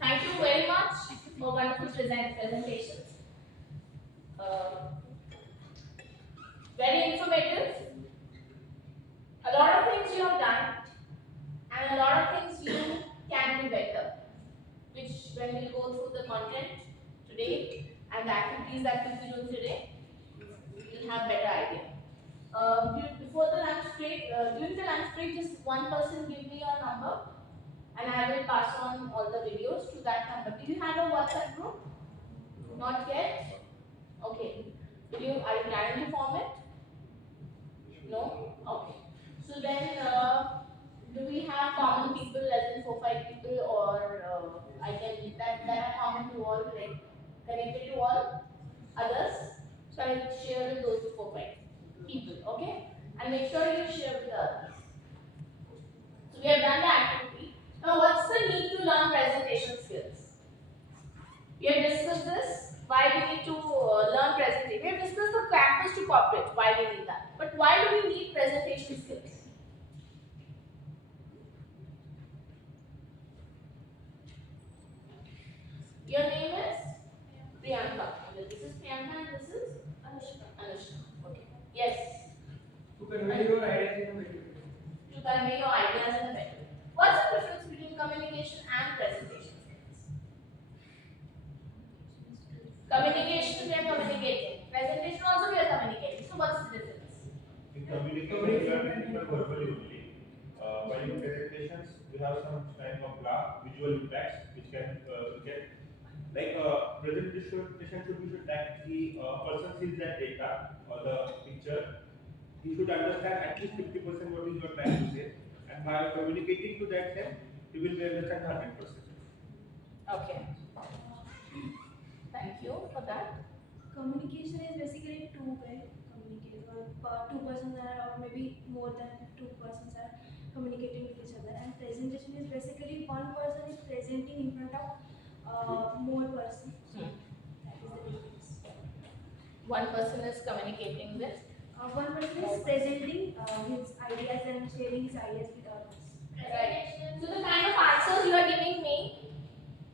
Thank you very much for wonderful presentations. Uh, very informative. A lot of things you have done, and a lot of things you can do better. Which, when we go through the content today and the activities that we will do today, we'll have better idea. Before the lunch break, during the lunch break, just one person give me your number, and I will pass on all the videos to that number. Do you have a WhatsApp group? Not yet? Okay. Are you planning to form it? No? Okay. So then, do we have common people, as in 4-5 people, or I can that are common to all, like connected to all others? So I will share with those 4-5 people, okay? And make sure you share with the others. So we have done the activity. Now, what's the need to learn presentation skills? We have discussed this, why we need to learn presentation. We have discussed the campus to corporate, why we need that. But why do we need presentation skills? Your name is Priyanka. This is Priyanka and this is Anushka. Okay. Yes. To convey your ideas in a better way. To convey your ideas in a better way. What's the difference between communication and presentation skills? Communication, we are communicating. Presentation also we are communicating. So what's the difference? In communication, you are telling people verbally only. While in presentations, you have some kind of visual impacts which can like presentation should be that the person sees that data or the picture. He should understand at least 50% what is you are trying to say, and by communicating to that sense, he will understand 100%. Okay. Thank you for that. Communication is basically two-way communication. Two persons are, or maybe more than two persons are communicating with each other. And presentation is basically one person is presenting in front of more persons. That is the difference. One person is communicating with. One person is presenting his ideas and sharing his ideas with others. Right. So the kind of answers you are giving me,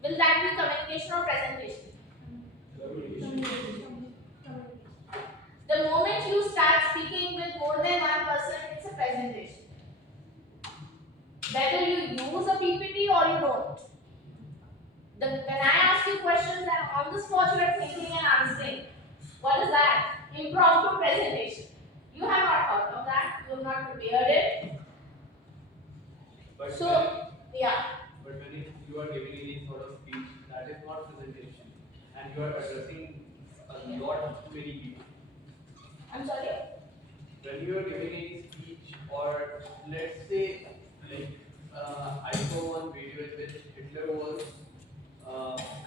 will that be communication or presentation? Communication. The moment you start speaking with more than one person, it's a presentation. Whether you use a PPT or you don't. When I ask you questions and on the spot you are thinking and answering, what is that? Impromptu presentation. You have not thought of that. You have not prepared it. But But when you are giving any sort of speech, that is not presentation, and you are addressing a lot too many people. I'm sorry. When you are giving any speech, or let's say, like I saw one video in which Hitler was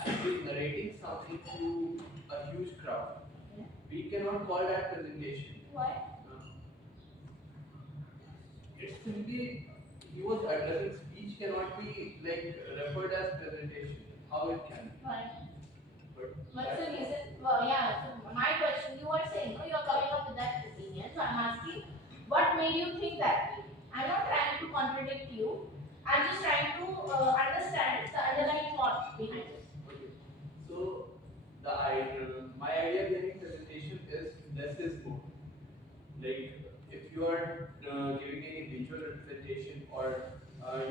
actually narrating something to a huge crowd. Yeah. We cannot call that presentation. Why? It's simply he was addressing speech cannot be like referred as presentation. How it can? Why? But What's the reason? Well, yeah. So my question, you are saying, no, you are coming up with that opinion. So I'm asking, what made you think that? I'm not trying to contradict you. I'm just trying to understand the underlying thought behind it. okay. So my idea behind presentation is less is more. Like if you are giving any visual representation or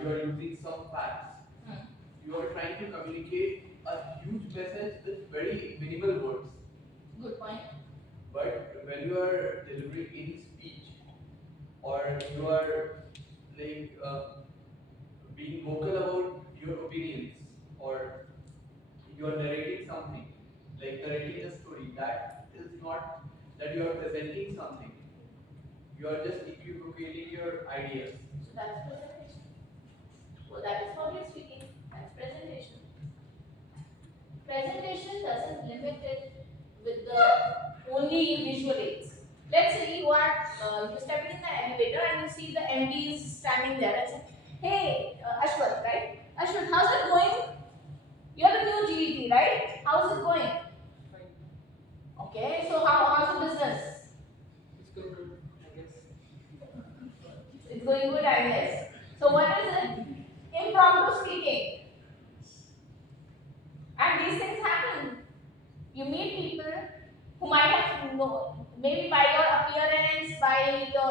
you are using some facts, you are trying to communicate a huge message with very minimal words. Good point. But when you are delivering any speech or you are like being vocal about your opinions or you are narrating something, like narrating a story, that is not that you are presenting something. You are just equivocating your ideas. So that's presentation. Well, that is public speaking. That's presentation. Presentation doesn't limit it with the only visual aids. Let's say you are you're stepping in the elevator and you see the MD is standing there and say, "Hey, Ashwath, right? Ashwath, how's it going? You're the new GET, right? How's it going? Fine. Okay, so how's the business? It's going good, I guess. It's going good, I guess. So what is it? Impromptu speaking. You meet people who might have known, maybe by your appearance, by your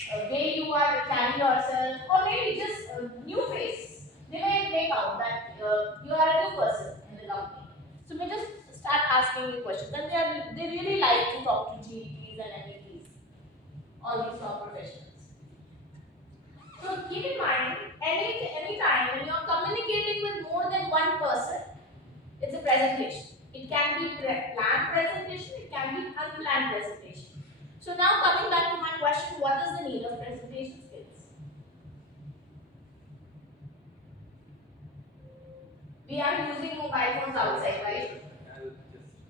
the way you are carrying yourself, or maybe just a new face. They may make out that you are a new person in the company. So we just start asking you questions, and they really like to talk to GDPs and MEPs, all these top professionals. So keep in mind, any time when you are communicating with more than one person, it's a presentation. It can be planned presentation, it can be unplanned presentation. So now coming back to my question, what is the need of presentation skills? We are using mobile phones outside, right?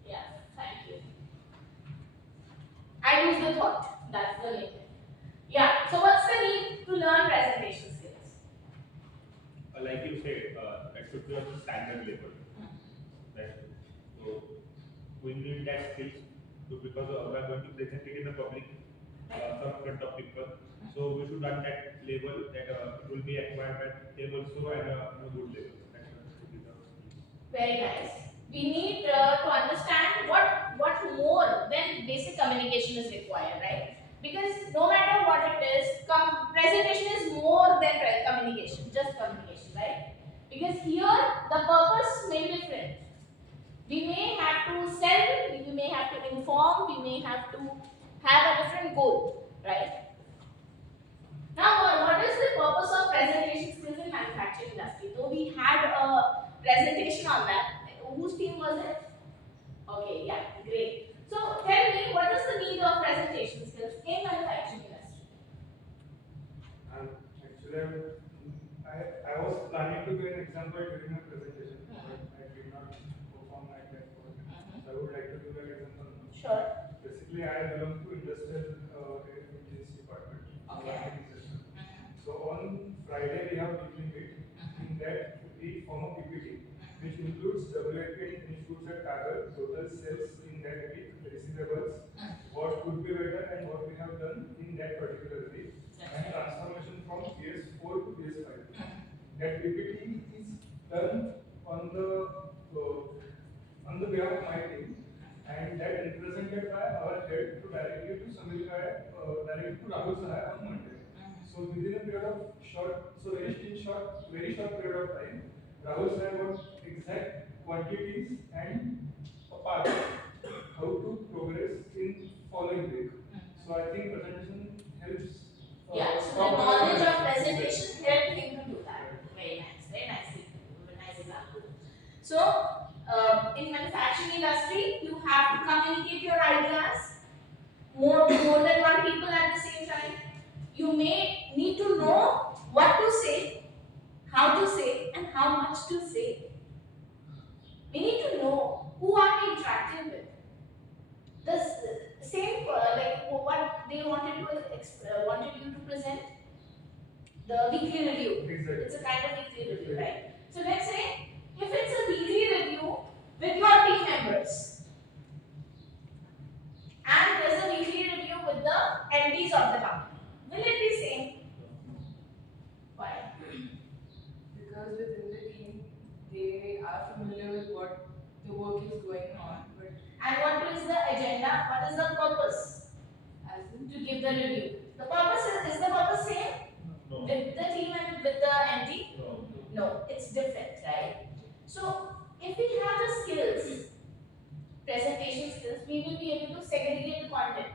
Yeah, thank you. I lose the thought. That's the main thing. Yeah, so what's the need to learn presentation skills? Like you said, it should be on the standard level. Right? So we need that skills to, because we are going to present it in the public, some front of people. So we should run that level that it will be acquired by them also and in a good level. Should be the skills. Very nice. We need to understand what more than basic communication is required, right? Because no matter what it is, presentation is more than communication, just communication, right? Because here the purpose may be different. We may have to sell, we may have to inform, we may have to have a different goal, right? Now, what is the purpose of presentation skills in manufacturing industry? So we had a presentation on that. Whose team was it? Okay, yeah, great. So tell me, what is the need of presentation skills in manufacturing industry? Actually, I was planning to give an example during my presentation, but I did not perform like that. So I would like to give an example now. Sure. Basically, I belong to industrial engineering department. Okay. Marketing section. So on Friday we have weekly meet. In that we form a PPT, which includes WIP includes a table, total sales in that week, receivables, what could be better and what we have done in that particular week, and transformation from PS4 to PS5. That PPT is done on the behalf of my team, and that represented by our head to directly to Samir directly to Rahul Sahai on Monday. So within a period of very short period of time, Rahul Sahai got exact quantities and a path how to progress in following week. So I think presentation helps. Yeah, so the knowledge of presentation helped him to do that. Very nice, very nice, very nice example. So, in manufacturing industry, you have to communicate your ideas more than one people at the same time. You may need to know what to say, how to say, and how much to say. We need to know who are we interacting with. The same like what they wanted you to present, the weekly review. Exactly. It's a kind of weekly review, right? So let's say if it's a weekly review with your team members, and there's a weekly review with the MDs of the company, will it be same? Why? Because within the team they are familiar with what the work is going on, but And what is the agenda? What is the purpose? as in To give the review. The purpose is the purpose same No. with the team and with the MD? No. No, it's different, right? So if we have the skills, presentation skills, we will be able to segregate the content.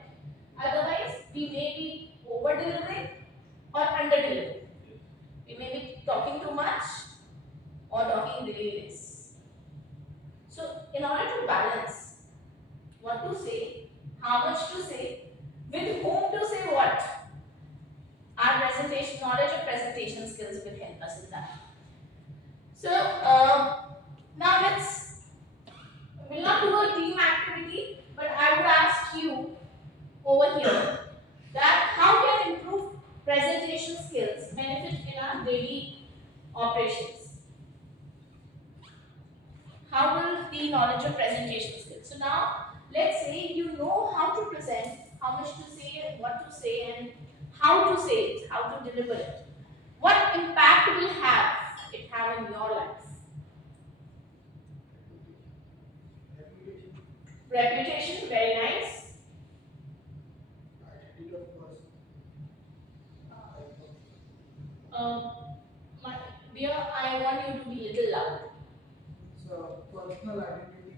Otherwise, we may be over delivering or under delivering. We may be talking too much or talking really less. So in order to balance what to say, how much to say, with whom to say what, our presentation knowledge of presentation skills will help us in that. So now we'll not do a team activity, but I would ask you over here that how can improve presentation skills benefit in our daily operations? How will the knowledge of presentation skills? So now let's say you know how to present, how much to say, what to say, and how to say it, how to deliver it. What impact will it have in your life? Reputation, very nice. Attitude of person. Um, my dear, I want you to be little loud. So personal identity.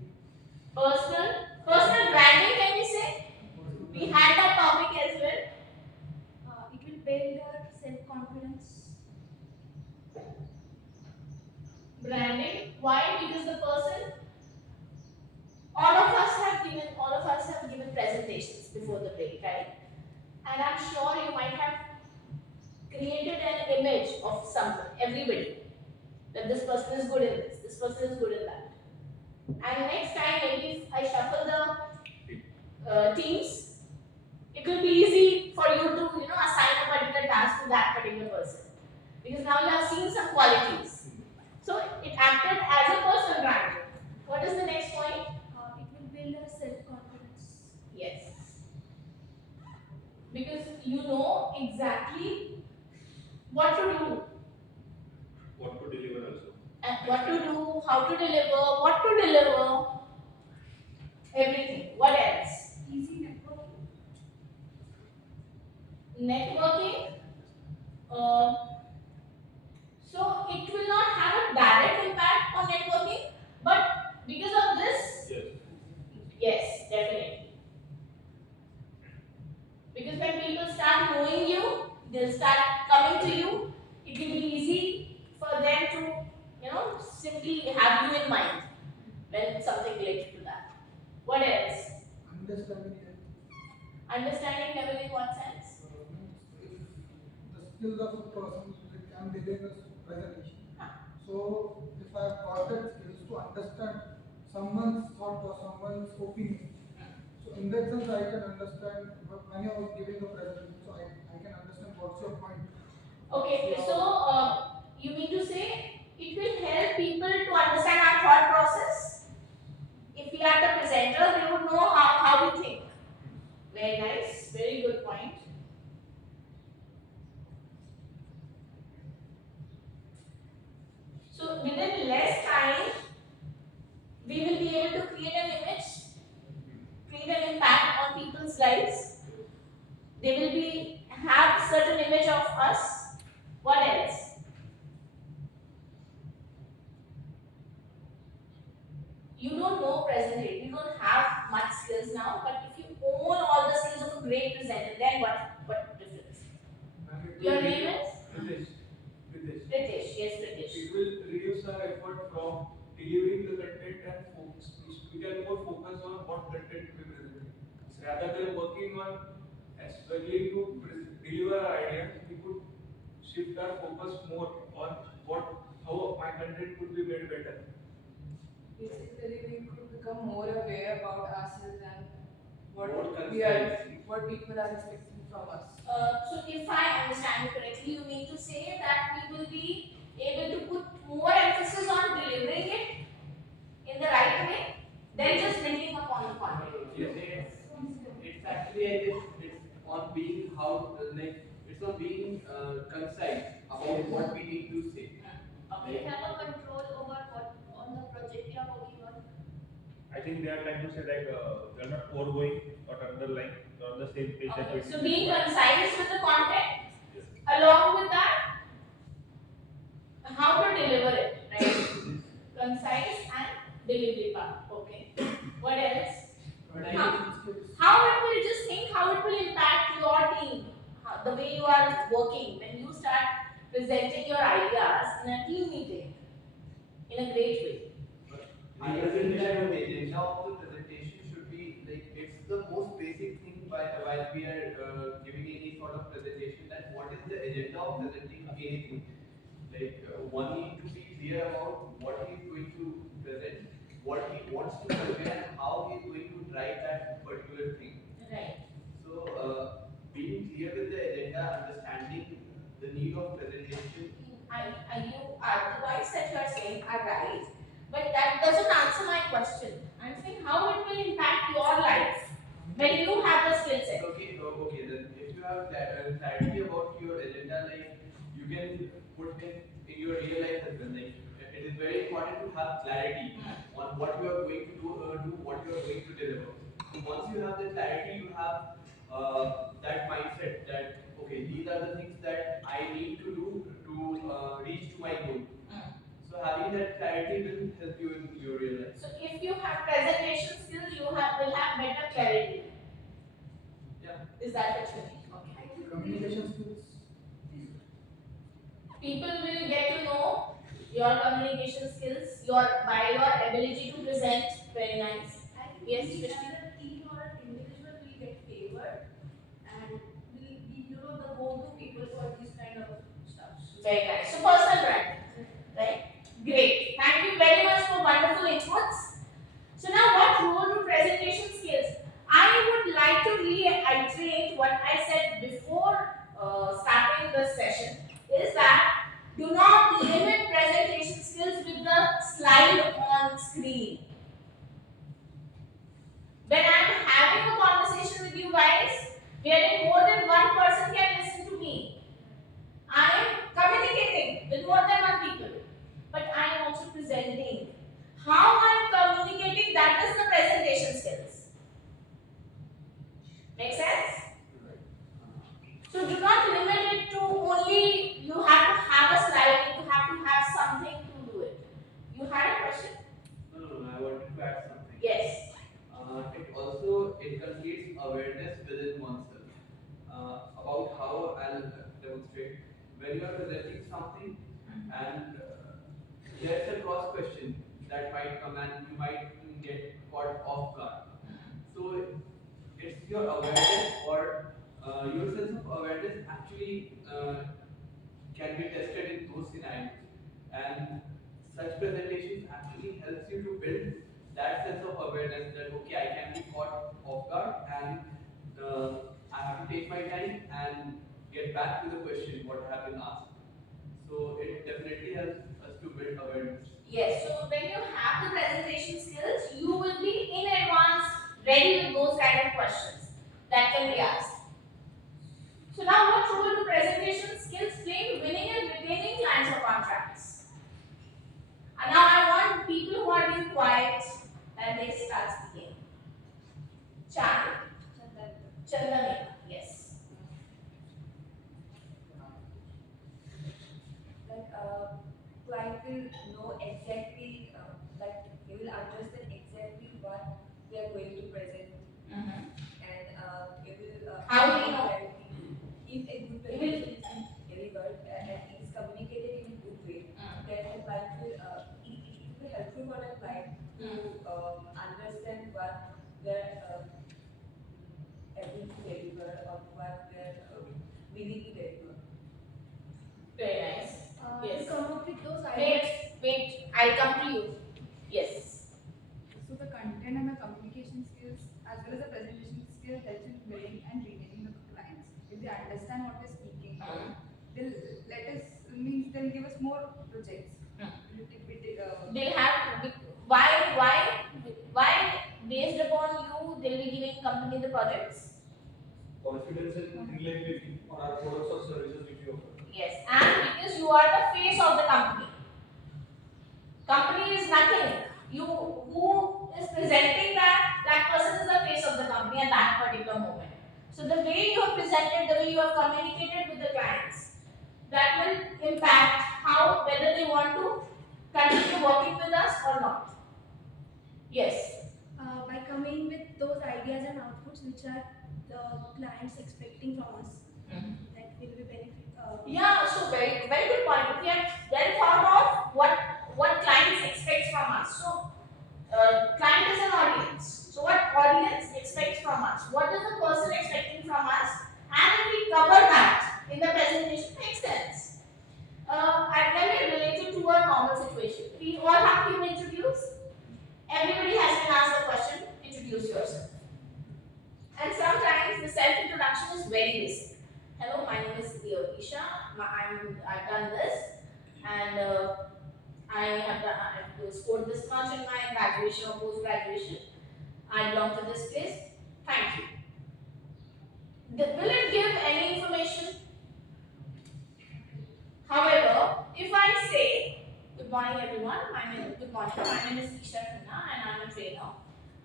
Personal, personal branding, can we say? We had that topic as well. It will build your self-confidence. Branding. Why? Because the person, all of us have given presentations before the break, right? And I'm sure you might have created an image of someone, everybody, that this person is good in this person is good in that. And next time, maybe if I shuffle the teams, it will be easy for you to, assign a particular task to that particular person. Because now you have seen some qualities. So it acted as a person brand. What is the next point? It will build your self-confidence. Yes. Because you know exactly what to do. What to deliver also. And what to do, how to deliver, what to deliver, everything. What else? Easy networking. Networking. Uh, so it will not have a direct impact on networking, but because of this, Yes. yes, definitely. Because when people start knowing you, they'll start coming to you. It will be easy for them to, simply have you in mind when something related to that. What else? Understanding it. Understanding level in what sense? If the skills of a person that can deliver a presentation. So if I have got that skills to understand someone's thought or someone's opinion, so in that sense I can understand when I was giving a presentation, so I can understand what's your point. Okay, so you mean to say it will help people to understand our thought process? If we are the presenter, they would know how we think. Very nice, very good point. So within less time, we will be able to create an image, create an impact on people's lives. They will be have certain image of us. What else? You don't know presentation, you don't have much skills now, but if you own all the skills of a great presenter, then what difference? Your name is? Pritesh. Pritesh. Ritesh, yes, Ritesh. It will reduce our effort from delivering the content and focus. We can more focus on what content to be presented. Rather than working on struggling to deliver our ideas, we could shift our focus more on how my content could be made better. Basically, we could become more aware about ourselves and what More we are, concise. what people are expecting from us. So if I understand you correctly, you mean to say that we will be able to put more emphasis on delivering it in the right way than just building upon the content. Yes. It's actually I guess it's on being how it's on being concise about what we need to say. We have a control over what on the project you are working on. I think they are trying to say like they are not overgoing or underlying, they're on the same page that Okay. we So being concise with the content, Yes. along with that, how to deliver it, right? Concise and delivery part. Okay. What else? Communication skills. How it will just think how it will impact your team, the way you are working when you start presenting your ideas in a team meeting in a great way. I think that the agenda of the presentation should be like it's the most basic thing while we are giving any sort of presentation that what is the agenda of presenting anything. One need to be clear about what he is going to present, what he wants to convey, and how he is going to drive that particular thing. Right. So, being clear with the agenda, understanding the need of presentation. The points that you are saying are right, but that doesn't answer my question. I'm saying how it will impact your life when you have the skill set. Okay. Then if you have clarity about your agenda, like you can put in your real life as well. Like it is very important to have clarity on what you are going to do what you are going to deliver. once you have the clarity, you have that mindset that okay, these are the things that I need to do to reach to my goal. So having that clarity will help you in your real life. So if you have presentation skills, you will have better clarity. Yeah. Is that what you mean? Okay. Communication skills. People will get to know your communication skills, your by your ability to present. Very nice. I think Yes, we Srishti. as a team or an individual will get favored and will be, the go-to people for these kind of stuff. Very nice. So personal brand, right? Great. Thank you very much for wonderful inputs. So now what role do presentation skills? I would like to reiterate what I said before starting this session is that do not limit presentation skills with the slide on screen. When I'm having a conversation with you guys, wherein more than one person can listen to me, I am communicating with more than one people, but I am also presenting. How I am communicating, that is the presentation skills. Make sense? So do not limit it to only you have to have a slide, you have to have something to do it. You had a question? No, I wanted to add something. Yes. It also inculcates awareness within oneself about how I'll demonstrate when you are presenting something and there's a cross question that might come and you might get caught off guard. So it's your awareness or your sense of awareness actually can be tested in those scenarios, and such presentations actually helps you to build that sense of awareness that okay, I can be caught off guard and uh, I have to take my time and get back to the question what I have been asked. So it definitely helps us to build awareness. Yes, so when you have the presentation skills, you will be in advance ready with those kind of questions that can be asked. So now what role do presentation skills play in winning and retaining clients or contracts? And now I want people who are being quiet that they start speaking. Chandana, yes. Like client will know exactly like they will understand exactly what we are going to present and they will How do you know? if a good presentation is delivered and it is communicated in a good way, then the client will it will be helpful for the client to understand what they're able to deliver or what they're willing to deliver. Very nice. Yes. To come up with those ideas. Wait, I'll come to you. Yes. So the content and the communication skills as well as the presentation skill helps in building and retaining the clients. If they understand what we're speaking, they'll let us means they'll give us more projects. They'll have why based upon you they'll be giving company the projects. Confidence and reliability on our products or services which we offer. Yes, and because you are the face of the company. Company is nothing. You who is presenting that person is the face of the company at that particular moment. So the way you have presented, the way you have communicated with the clients, that will impact how whether they want to continue working with us or not. Yes. By coming with those ideas and outputs which are the clients expecting from us, that will be benefit. Yeah, so very good point. We have then thought of what clients expect from us. So client is an audience. So what audience expects from us? What is the person expecting from us? And if we cover that in the presentation, makes sense. Let me relate it to a normal situation. We all have been introduced. Everybody has been asked the question, introduce yourself. And sometimes the self-introduction is very basic. Hello, my name is Isha. I've done this, and I've scored this much in my graduation or post-graduation. I belong to this place. Thank you. Will it give any information? However, if I say, good morning everyone, good morning, my name is Isha and I'm a trainer.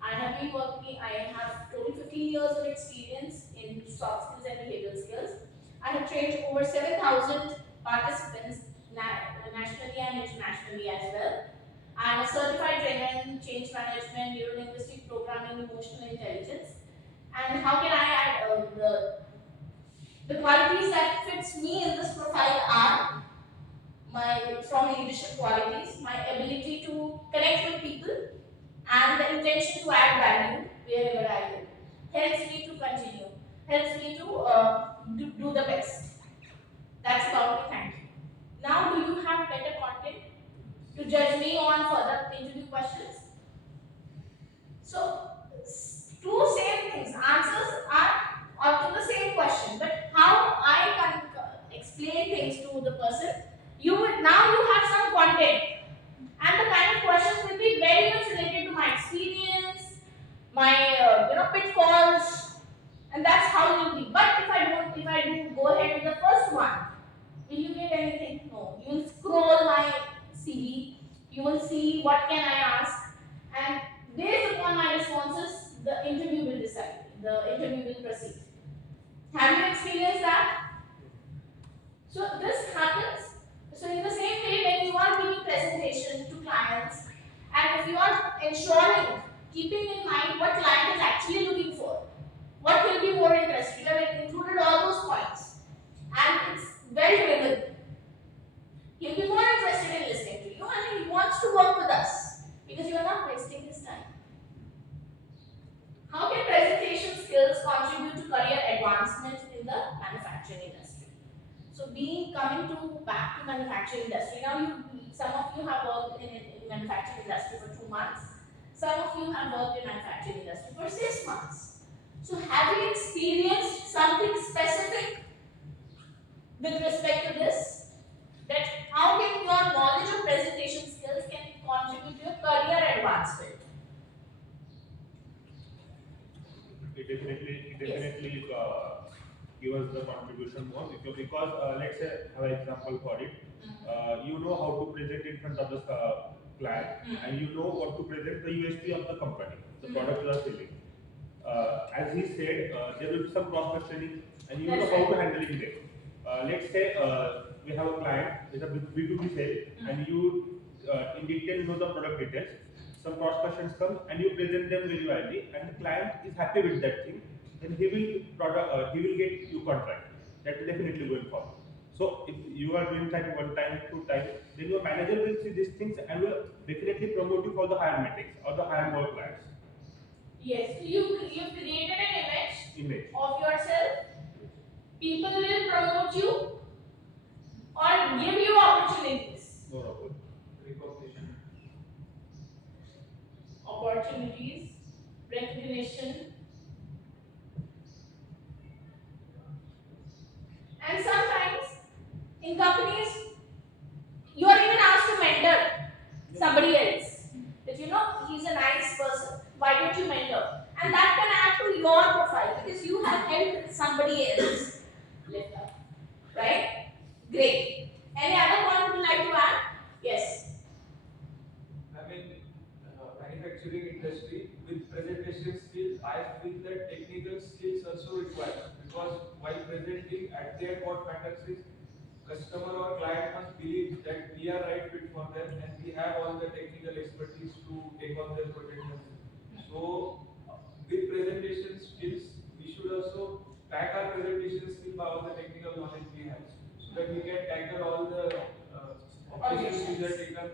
I have been working, I have total 15 years of experience in soft skills and behavioral skills. I have trained over 7,000 participants nationally and internationally as well. I am a certified trainer in change management, neurolinguistic programming, emotional intelligence. And how can I add the qualities that fits me in this profile are my strong leadership qualities, my ability to connect with people, and the intention to add value wherever I go. Helps me to continue, helps me to do the best. That's about me. Thank you. Now, do you have better content to judge me on further interview questions? So, two same things. Answers are to the same question, but how I can explain things to the person. Now you have some content, and the kind of questions will be very much related to my experience, my pitfalls, and that's how it will be. But if I do go ahead with the first one, will you get anything? No. You will scroll my CV. You will see what can I ask, and based upon my responses, the interview will decide. The interview will proceed. Have you experienced that? So this happens. So in the same way, when you are giving presentation to clients, and if you are ensuring, keeping in mind what client is actually looking for, what will be more interesting. You have included all those points, and it's very vivid. He'll be more interested in listening to you, and he wants to work with us because you are not wasting his time. How can presentation skills contribute to career advancement in the manufacturing industry? So, coming to back to manufacturing industry. Now, some of you have worked in manufacturing industry for 2 months. Some of you have worked in manufacturing industry for 6 months. So, have you experienced something specific with respect to this? That how can your knowledge of presentation skills can contribute to your career advancement? It definitely give us the contribution more because let's say have an example for it. You know how to present in front of the client, and you know what to present the USP of the company, the product you are selling. As he said, there will be some cross questioning, and you know how to handle it. Let's say we have a client, it's a B2B sale, and you in detail know the product details. Some cross questions come, and you present them very widely, and the client is happy with that thing. Then he will get you contract. That will definitely going forward. So if you are doing that 1 time, 2 times, then your manager will see these things and will definitely promote you for the higher metrics or the higher more clients. Yes, you created an Image. of yourself. People will promote you or give you opportunities. No problem. Recognition. Opportunities, recognition, and sometimes in companies you are even asked to mentor somebody else. That he's a nice person. Why don't you mentor? And that can add to your profile because you have helped somebody else lift up. Right? Great. Any other point you would like to add? Yes. I mean, manufacturing industry with presentation skills, I feel that technical skills also required because while presenting, at the end, what matters is customer or client must believe that we are right fit for them and we have all the technical expertise to take on their potential. So, with presentation skills, we should also back our presentation skill by all the technical knowledge we have, so that we can tackle all the opportunities that are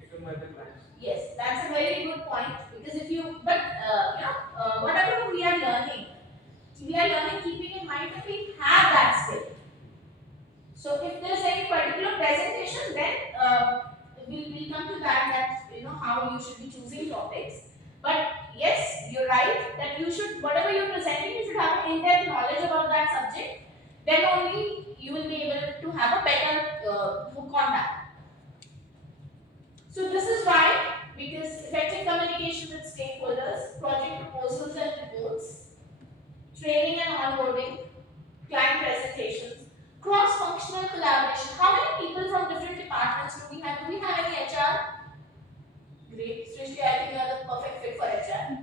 taken by the clients. Yes, that's a very good point because whatever we are learning keeping in mind that we have that skill. So if there's any particular presentation, then we'll come to that how you should be choosing topics. But yes, you're right that you should, whatever you're presenting, you should have in-depth knowledge about that subject. Then only you will be able to have a better hook on that. So this is why, because effective communication with stakeholders, project proposals and reports, training and onboarding, client presentations, cross-functional collaboration. How many people from different departments do we have? Do we have any HR? Great. Srishti, I think you are the perfect fit for HR.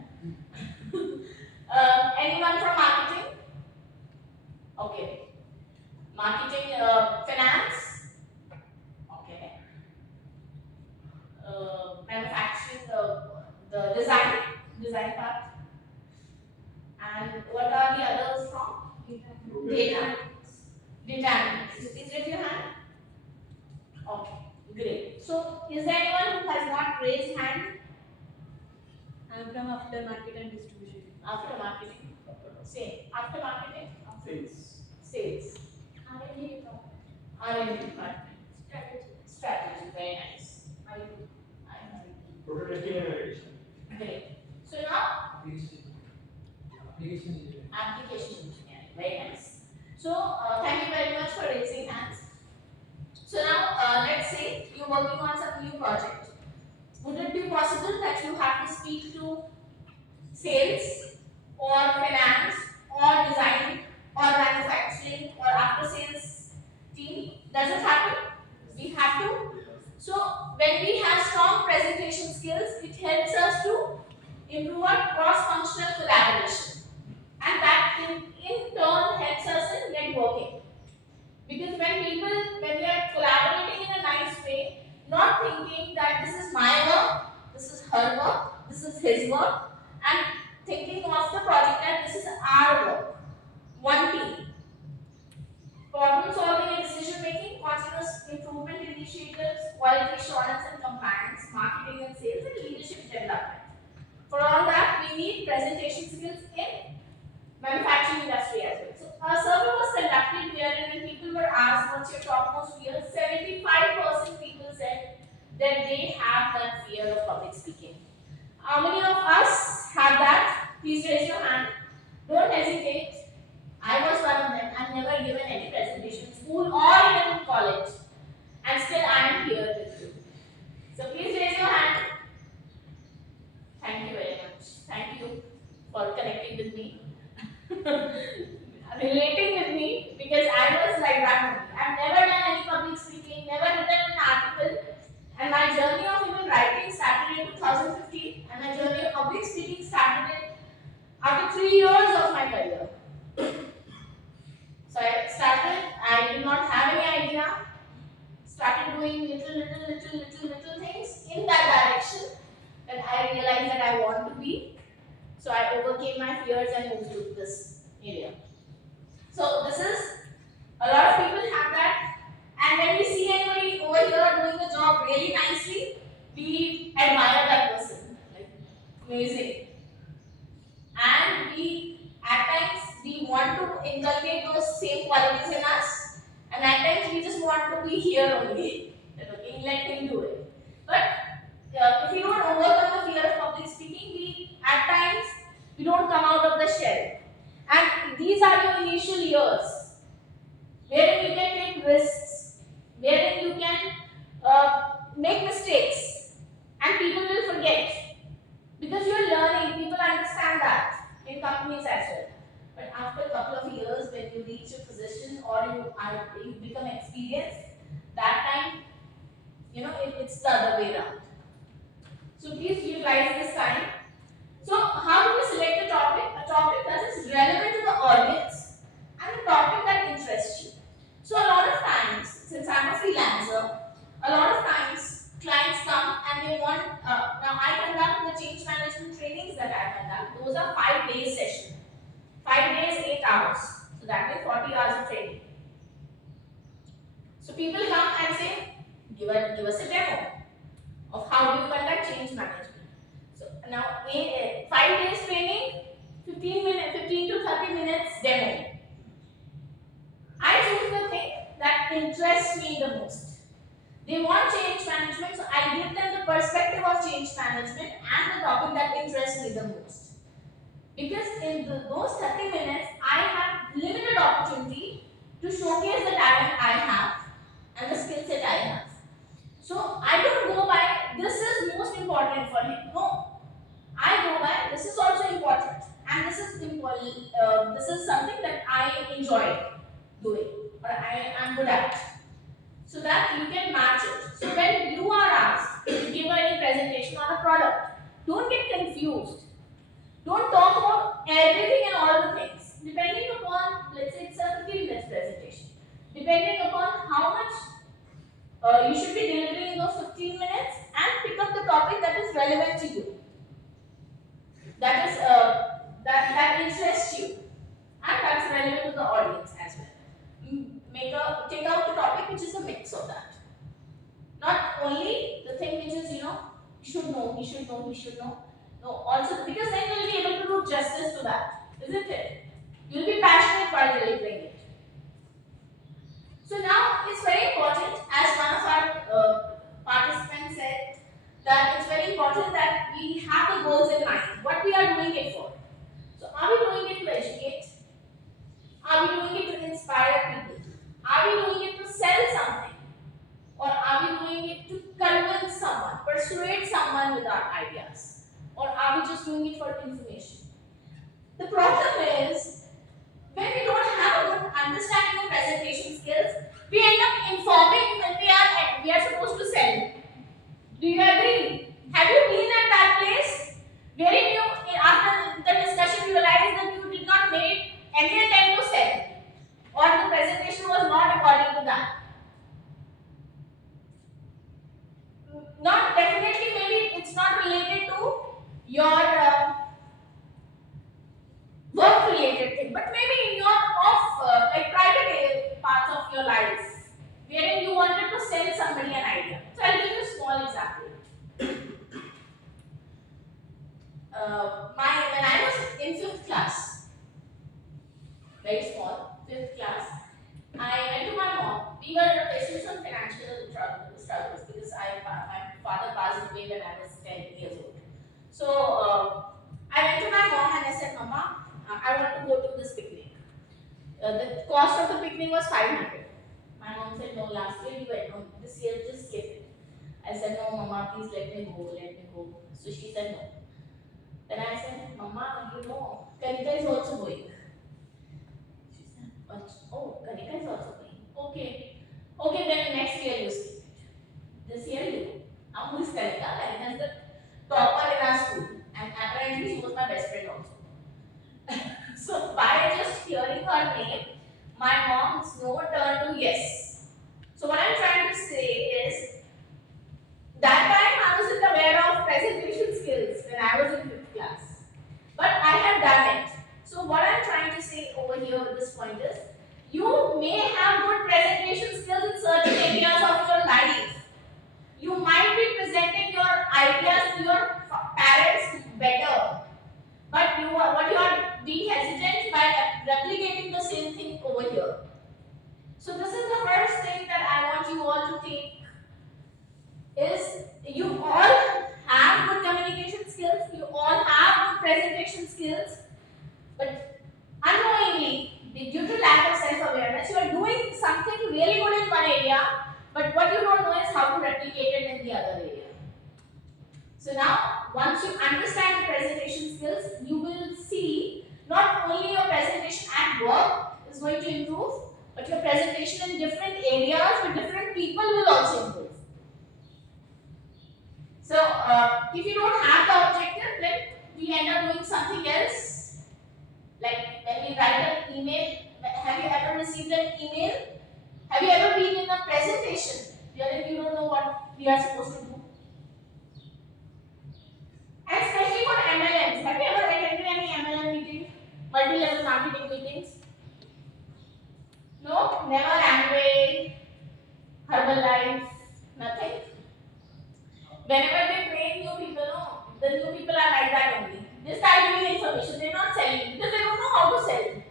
And what are the others from? Data analytics. Data analytics. Please raise your hand. Okay, great. So, is there anyone who has not raised hand? I'm from aftermarket and distribution. After marketing. Same. After marketing. Sales. Sales. R&D department. R&D department. Strategy. Strategy. Very nice. I Prototyping and validation. Great. So now Application engineering. application engineering. Very nice. So thank you very much for raising hands. So now let's say you're working on some new project. Would it be possible that you have to speak to sales or finance or design or manufacturing or after sales team? Does it happen? We have to. So when we have strong presentation skills, it helps us to improve our cross-functional collaboration, and that in turn helps us in networking. Because when we are collaborating in a nice way, not thinking that this is my work, this is her work, this is his work, and thinking of the project that this is our work, one team. Problem solving and decision making, continuous improvement initiatives, quality assurance and compliance, marketing and sales, and leadership development. For all that, we need presentation skills in manufacturing industry as well. So a survey was conducted wherein when people were asked what's your topmost fear, 75% people said that they have that fear of public speaking. How many of us have that? Please raise your hand. Don't hesitate. I was one of them. I've never given any presentation in school or even in college, and still I am here with you. So please raise your hand. Thank you very much. Thank you for connecting with me, relating with me, because I was like that only. I've never done any public speaking, never written an article, and my journey of even writing started in 2015, and my journey of public speaking started after 3 years of my career. So I did not have any idea, started doing little things in that direction. Then I realized that I want to be. So I overcame my fears and moved to this area. So this is, a lot of people have that. And when we see anybody over here doing the job really nicely, we admire that person. Like, amazing. And at times, we want to inculcate those same qualities in us. And at times, we just want to be here only. Okay, let him do it. But if we don't overcome the fear of public speaking, at times we don't come out of the shell. And these are your initial years, wherein you can take risks, wherein you can make mistakes, and people will forget. Because you're learning, people understand that in companies as well. But after a couple of years, when you reach a position or you become experienced, that time, it's the other way around. So please utilize this time. So how do we select a topic? A topic that is relevant to the audience and a topic that interests you. So a lot of times, since I'm a freelancer, a lot of times clients come and they want, now I conduct the change management trainings that I conduct. Those are 5 days session. 5 days, 8 hours. So that means 40 hours of training. So people come and say, give us a demo of how do you conduct change management. So now 5 days training, 15 to 30 minutes demo. I choose the thing that interests me the most. They want change management, so I give them the perspective of change management and the topic that interests me the most. Because in those 30 minutes, I have limited opportunity to showcase the talent I have and the skill set I have. So I don't go by this is most important for him. No, I go by this is also important, and this is important. This is something that I enjoy doing or I am good at, so that you can match it. So when you are asked to give any presentation on a product, don't get confused. Don't talk about everything and all the things. Depending upon, let's say it's a 15 minutes presentation. Depending upon how much you should be delivering in those 15 minutes, and pick up the topic that is relevant to you. That is that interests that, isn't it? You'll be passionate while delivering it. So now it's very important, as one of our participants said, that it's very important that we have the goals in mind, what we are doing it for. So are we doing it to educate? Are we doing it to inspire people? Are we doing it to sell something? Or are we doing it to convince someone, persuade someone with our ideas? Or are we just doing it for information? The problem is, when we don't have a good understanding of presentation skills, we end up informing when we are supposed to sell. Do you agree? Have you been at that place wherein you, after the discussion, you realized that you did not make any attempt to sell, or the presentation was not according to that? Not definitely, maybe it's not related to your work related thing, but maybe in your like private parts of your life, wherein you wanted to sell somebody an idea. So I'll give you a small example. When I was in fifth class, very small, fifth class, I went to my mom. We were facing some financial struggles because my father passed away when I was 10 years old. So I went to my mom and I said, Mama, I want to go to this picnic. The cost of the picnic was 500. My mom said, no, last year you went, no, this year just skip it. I said, no, Mama, please let me go, let me go. So she said, no. Then I said, Mama, you know, Kanika is also going. She said, oh, Kanika is also going. Okay. Okay, then next year you skip it. This year you go. Now who is Kanika? Kanika is the topper in our school. And apparently she was my best friend also. So by just hearing her name, my mom's no turned to yes. So what I'm trying to say is, that time I wasn't aware of presentation skills when I was in fifth class, but I have done it. So what I'm trying to say over here with this point is, you may have good presentation skills in certain areas of your life. You might be presenting your ideas to your parents better, but what you are being hesitant by replicating the same thing over here. So this is the first thing that I want you all to take, is you all have good communication skills, you all have good presentation skills, but unknowingly, due to lack of self-awareness, you are doing something really good in one area, but what you don't know is how to replicate it in the other area. So now, once you understand the presentation skills, you will see not only your presentation at work is going to improve, but your presentation in different areas with different people will also improve. So, if you don't have the objective, then we end up doing something else. Like when we write an email, have you ever received an email? Have you ever been in a presentation wherein you don't know what we are supposed to do? And especially for MLMs, have you ever attended any MLM meeting? Multi-level marketing meetings? No? Never Amway, Herbalife, nothing? Whenever they train new people, no, the new people are like that only. They start giving information, they're not selling because they don't know how to sell.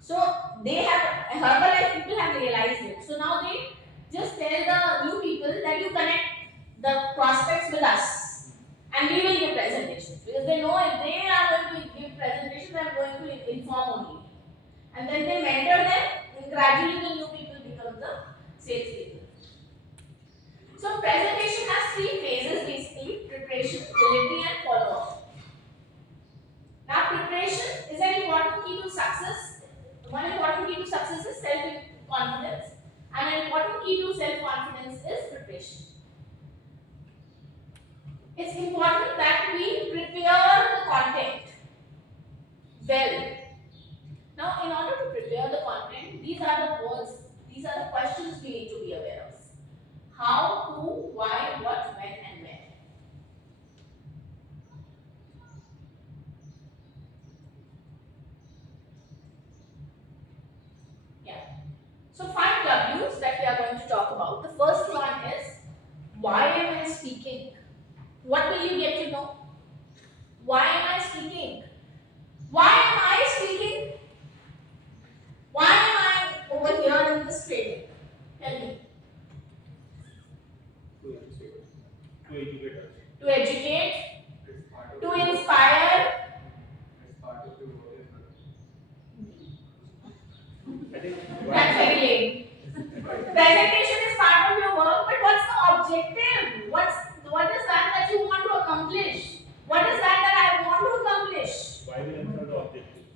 So they have, Herbalife people have realized it. So now they just tell the new people that you connect the prospects with us and we will give presentations, because they know if they are going to give presentations, they are going to inform only. And then they mentor them, and gradually the new people become the sales people. So presentation has three phases basically: preparation, delivery, and follow-up. Now preparation is an important key to success. One important key to success is self-confidence, and an important key to self-confidence is preparation. It's important that we prepare the content well. Now, in order to prepare the content, these are the words, these are the questions we need to be aware of. How, who, why, what, when, and where. Yeah. So 5 W's that we are going to talk about. The first one is, why am I speaking? What will you get to know? Why am I speaking? of your work as well. I think That's very lame. Presentation is part of your work, but what's the objective? What is that you want to accomplish? What is that I want to accomplish? why will answer the objectives?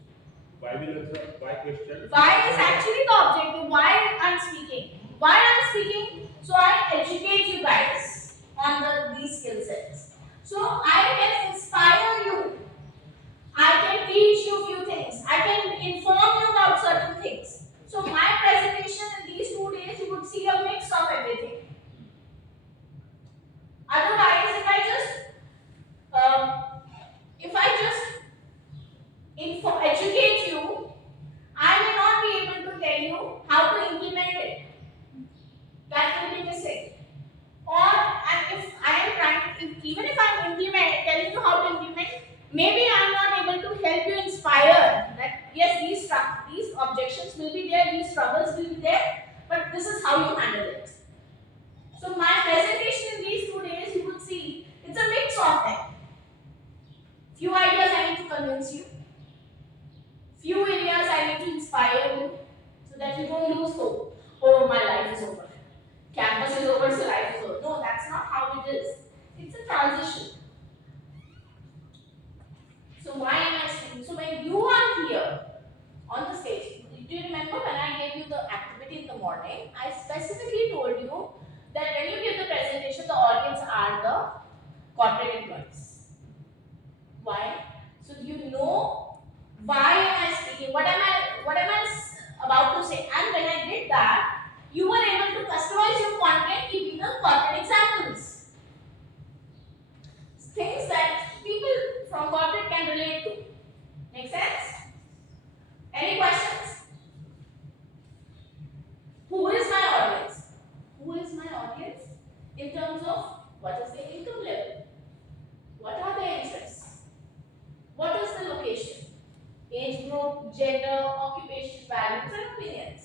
Why will answer why question? Why is actually the objective? Why I'm speaking? Why I'm speaking? So I educate you guys on these skill sets. So I can inspire you. I can teach you few things. I can inform you about certain things. So my presentation in these 2 days, you would see a mix of everything. Otherwise, um, if I just educate you, I may not be able to tell you how to implement it. That will be missing. Or and if I am trying, even if I am telling you how to implement, maybe I am not able to help you inspire that yes, these objections will be there, these struggles will be there, but this is how you handle it. So my presentation in these 2 days, you would see it's a mix of them. Few ideas I need to convince you. Few areas I need to inspire you so that you don't lose hope. Oh, my life is over. Campus is over, so life is over. No, that's not how it is. It's a transition. So why am I speaking? So when you are here on the stage, do you remember when I gave you the activity in the morning? I specifically told you that when you give the presentation, the audience are the corporate employees. Why? So you know why am I speaking? What am I about to say? And when I did that, you were able to customize your content giving the corporate examples. Things that people from corporate can relate to. Make sense? Any questions? Who is my audience? Who is my audience? In terms of what is their income level? What are their interests? What is the location? Age group, gender, occupation, values, and opinions.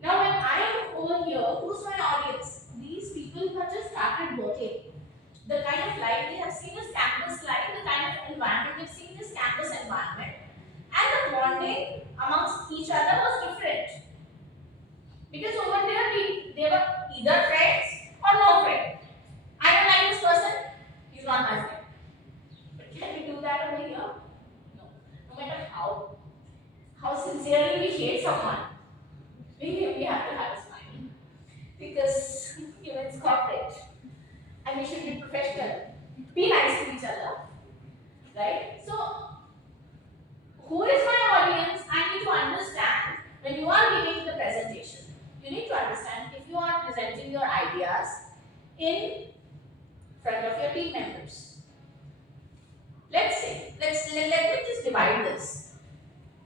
Now, when I am over here, who's my audience? These people who have just started working. The kind of life they have seen is campus life, the kind of environment they've seen is campus environment. And the bonding amongst each other was different. Because over there, they were either friends or no friend. I don't like this person, he's not my friend. But can we do that over here? No. No matter how sincerely we hate someone, we have to have a smile. Because it's corporate. And we should be professional. Be nice to each other. Right? So, who is my audience? I need to understand when you are giving the presentation. You need to understand if you are presenting your ideas in front of your team members. Let's say, let me just divide this.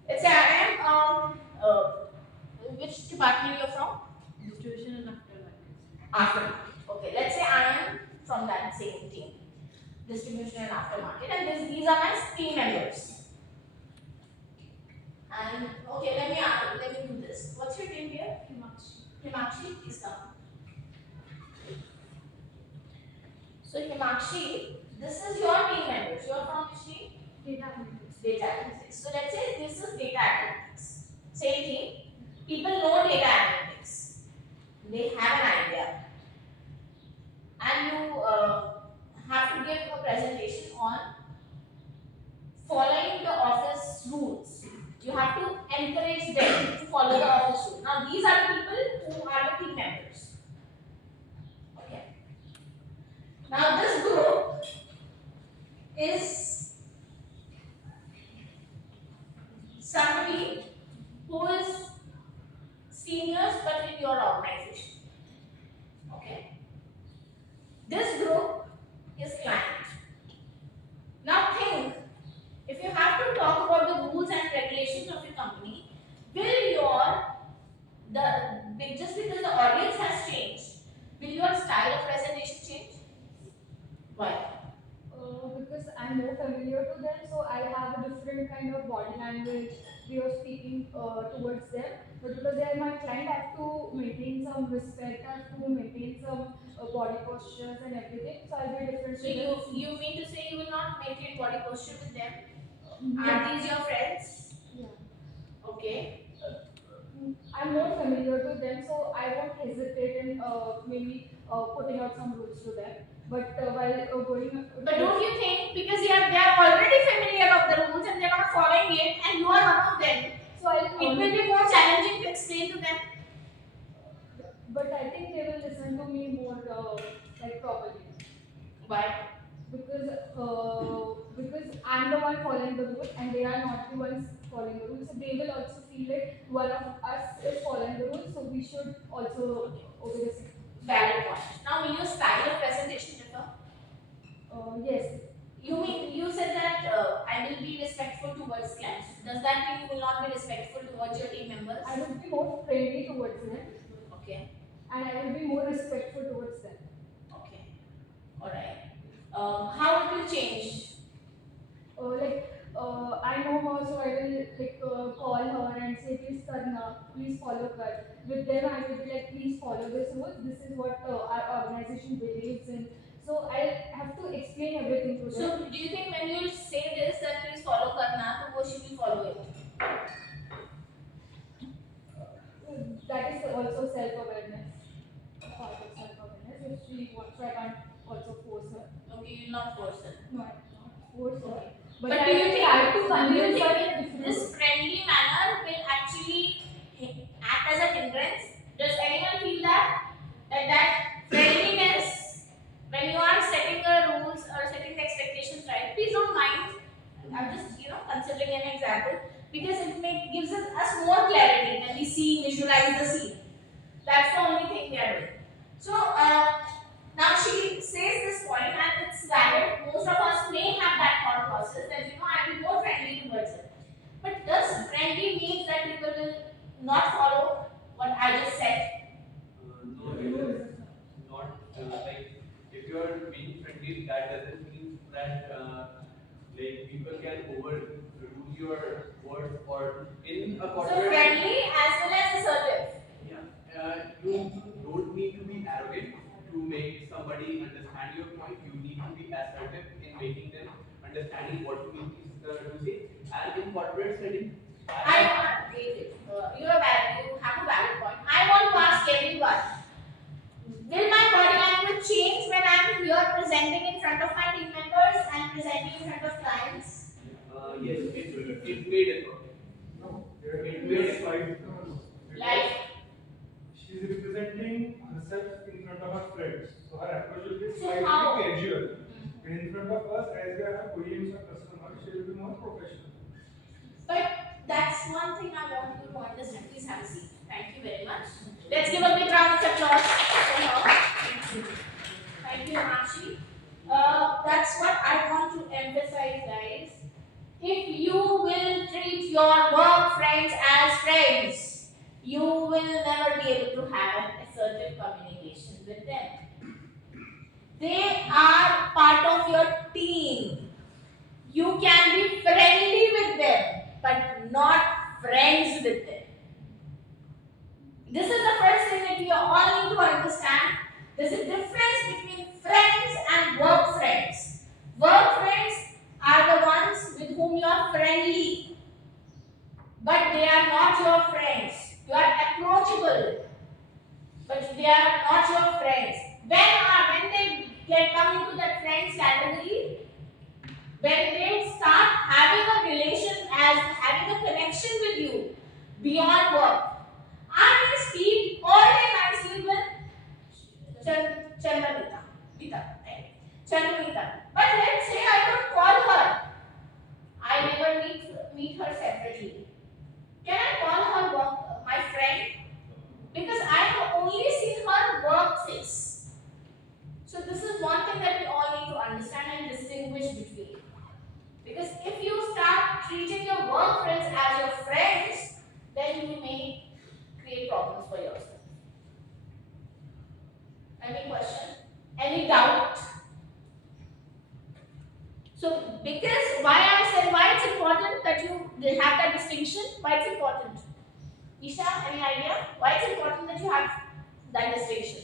Let's say I am which department you're from? Distribution and aftermarket. Aftermarket. Okay, let's say I am from that same team, distribution and aftermarket, and these are my team members. And okay, let me do this. What's your name here? Himakshi, please come. So Himakshi, this is your team members. You're from which team? Data analytics. Data analytics. So let's say this is data analytics. Same team. People know data analytics. They have an idea. And you have to give a presentation on following the office rules. You have to encourage them to follow the office rules. Now these are the people who are the team members. Okay. Now this group is somebody who is seniors but in your organization. Okay. This group is client. Now think, if you have to talk about the rules and regulations of your company, just because the audience has changed, will your style of presentation change? Why? Because I'm more familiar to them, so I have a different kind of body language, way of speaking towards them. But because they are my client, I have to maintain some respect, I have to maintain some body postures and everything. So I'll be different. So you mean to say you will not maintain body posture with them? Are these your friends? Yeah. Okay. I'm more familiar to them, so I won't hesitate in maybe putting out some rules to them. But while going, But don't you think because they are already familiar of the rules and they're not following it, and you are one of them, so I'll it will be more challenging to explain to them. but I think they will listen to me more like properly. Why? Because I'm the one following the rule and they are not the ones following the rules. So they will also feel like one of us is following the rules, so we should also obey the same. Valid point. Now, will your style of presentation differ? Yes. You said that I will be respectful towards clients. Does that mean you will not be respectful towards your team members? I will be more friendly towards them. Okay. And I will be more respectful towards them. Okay. All right. How it will change? I know her, so I will call her and say, please Karna, please follow her. With them, I will be like, please follow this rule. This is what our organization believes in. So I have to explain everything to them. So, do you think when you say this that please follow Karna, to she will follow it? That is also self-awareness. Part of self-awareness. If she wants, so I can't also force her. Okay, you will not force her. No, I cannot force her. Okay. But Do I you will think, try to do you convince her think if this friendly manner will actually act as a hindrance? Does anyone feel that friendliness, when you are setting the rules or setting the expectations right, please don't mind. I'm just considering an example because it gives us more clarity when we visualize the scene. That's the only thing we are doing. So now she says this point and it's valid. Most of us may have that thought process that I will be more friendly towards it. But does friendly mean that people will not follow what I just said? No, it is not like if you are being friendly, that doesn't mean that like people can overrule your words or in a So corporate. friendly as well as assertive. Yeah, you don't need to be arrogant to make somebody understand your point. You need to be assertive in making them understanding what you need to say. And in corporate setting, You have a valid point. I want to ask everyone. Will my body language change when I'm here presenting in front of my team members and presenting in front of clients? yes, it made it. No, It there made is it. Like, she's representing herself in front of her friends. So her approach will be So slightly how? casual. And in front of us, as we are her OEMs or customers, she will be more professional. But that's one thing I want you to understand. Please have a seat. Thank you very much. Let's give a big round of applause for her. Thank you, Himanshu. That's what I want to emphasize, guys. If you will treat your work friends as friends, you will never be able to have an assertive communication with them. They are part of your team. You can be friendly with them, but not friends with them. This is the first thing that we all need to understand. There's a difference between friends and work friends. Work friends are the ones with whom you are friendly, but they are not your friends. You are approachable, but they are not your friends. When they come into that friends category, when they start having a relation as having a connection with you beyond work, I will speak all day nicely with Chandramita, right? Chandramita. But let's say I don't call her. I never meet her separately. Can I call her my friend? Because I have only seen her work face. So this is one thing that we all need to understand and distinguish between. Because if you start treating your work friends as your friends, then you may create problems for yourself. Any question? Any doubt? So, because why it's important that you have that distinction? Why it's important? Isha, any idea? Why it's important that you have that distinction?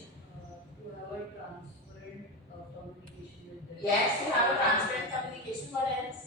To have a transparent communication with them. Yes, you have a transparent communication. What else?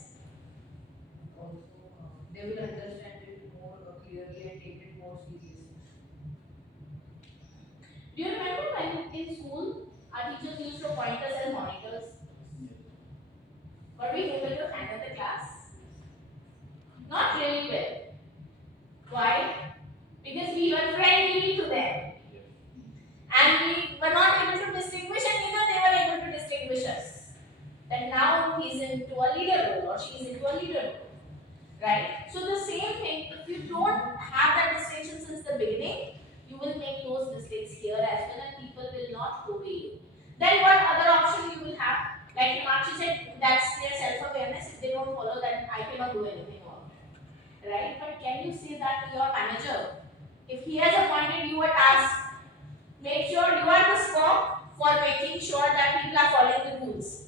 right? So the same thing, if you don't have that distinction since the beginning, you will make those mistakes here as well, and people will not obey you. Then what other option you will have? Like Himakshi said, that's their self-awareness. If they don't follow that, I cannot do anything about it, right? But can you say that to your manager? If he has appointed you a task, make sure you are the spock for making sure that people are following the rules.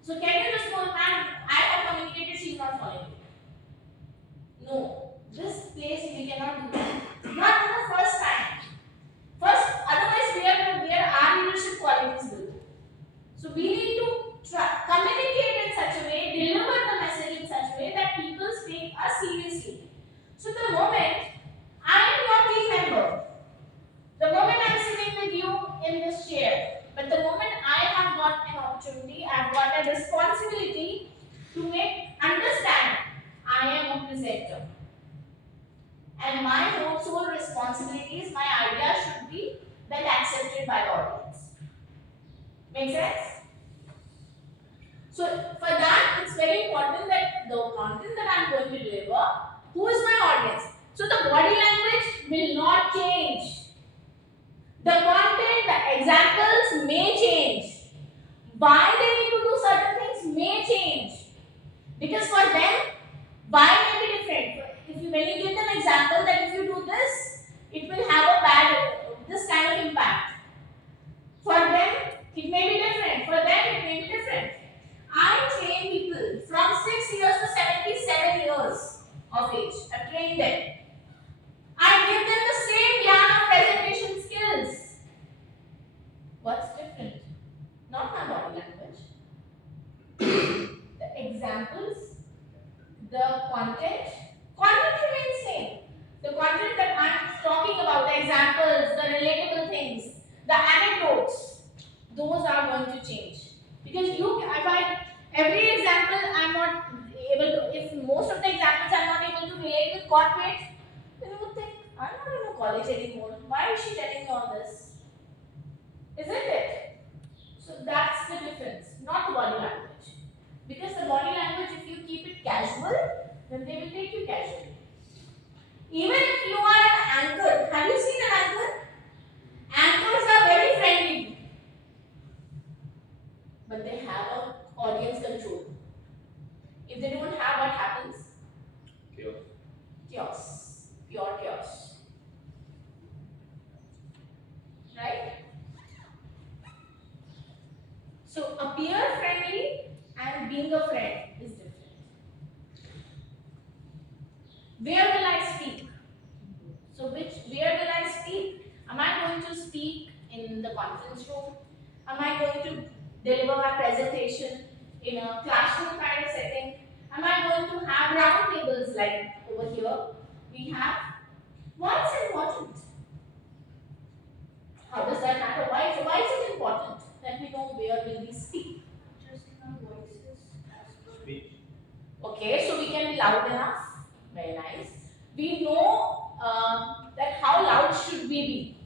So can you just go, ma'am, I have communicated, she's not following it. No, this place we cannot do that. Not in the first time. First, otherwise where our leadership qualities will go. So we need to communicate in such a way, deliver the message in such a way that people take us seriously. So the moment I am your team member, the moment I'm sitting with you in this chair, but the moment I have got an opportunity, I've got a responsibility to make understand I am a presenter. And my whole sole responsibility is my idea should be well accepted by the audience. Make sense? So for that, it's very important that the content that I'm going to deliver, who is my audience? So the body language will not change. The content, the examples may change. Why they need to do certain things may change. Because for them, why may be different. When you give them example that if you do this, it will have a this kind of impact. For them, it may be different. For them, it may be different. I train people from 6 years to 77 years of age. I train them. I give them the same gyan of presentation skills. What's different? Not my body language. The examples, the content remains same. The content that I'm talking about, the examples, the relatable things, the anecdotes, those are going to change. Because every example I'm not able to, if most of the examples I'm not able to relate with corporate, then you would think, I'm not in a college anymore. Why is she telling me all this? Isn't it? So that's the difference, not the body language. Because the body language, if you keep it casual, then they will take you casually. Even if you are an anchor, have you seen an anchor? Anchors are very friendly, but they have an audience control. If they don't have, what happens? Chaos. Chaos. Pure chaos. Right? So appear friendly and being a friend is different. Where will I speak? So where will I speak? Am I going to speak in the conference room? Am I going to deliver my presentation in a classroom kind of setting? Am I going to have round tables like over here? We have. Why is it important? How does that matter? Why is it important that we know where will we speak? Just our voices. Speech. Okay, so we can be loud enough. Very nice. We know that how loud should we be.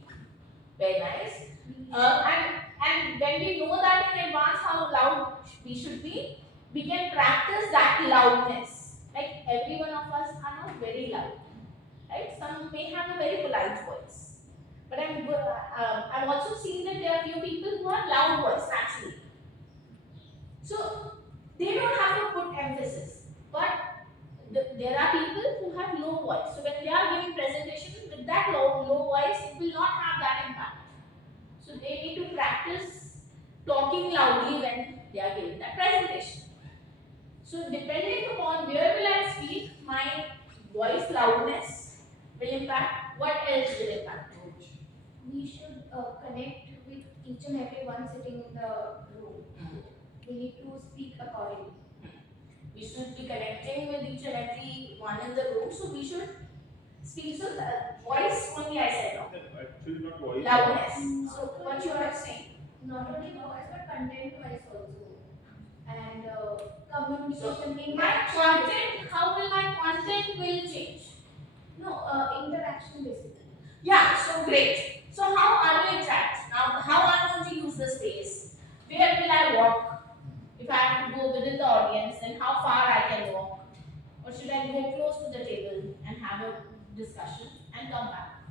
Very nice. And when we know that in advance how loud we should be, we can practice that loudness. Like every one of us are not very loud, right? Some may have a very polite voice, but I've also seen that there are few people who are loud voice naturally. So they don't have to put emphasis, but there are people who have low voice. So when they are giving presentation with that low voice, it will not have that impact. So they need to practice talking loudly when they are giving that presentation. So depending upon where will I speak, my voice loudness will impact. What else will impact? We should connect with each and every one sitting in the room. We need to speak accordingly. We should be connecting with each and every one in the room. So we should speak. So the voice only I said no. Actually, not voice. Loudness. So what you are saying? Not only voice but content wise also. And communication, My interaction. content, how will my content will change? No, interaction basically. Yeah, so great. So how I will interact? Now how I'm going to use the space? Where will I walk? If I have to go within the audience, then how far I can walk? Or should I go discussion and come back.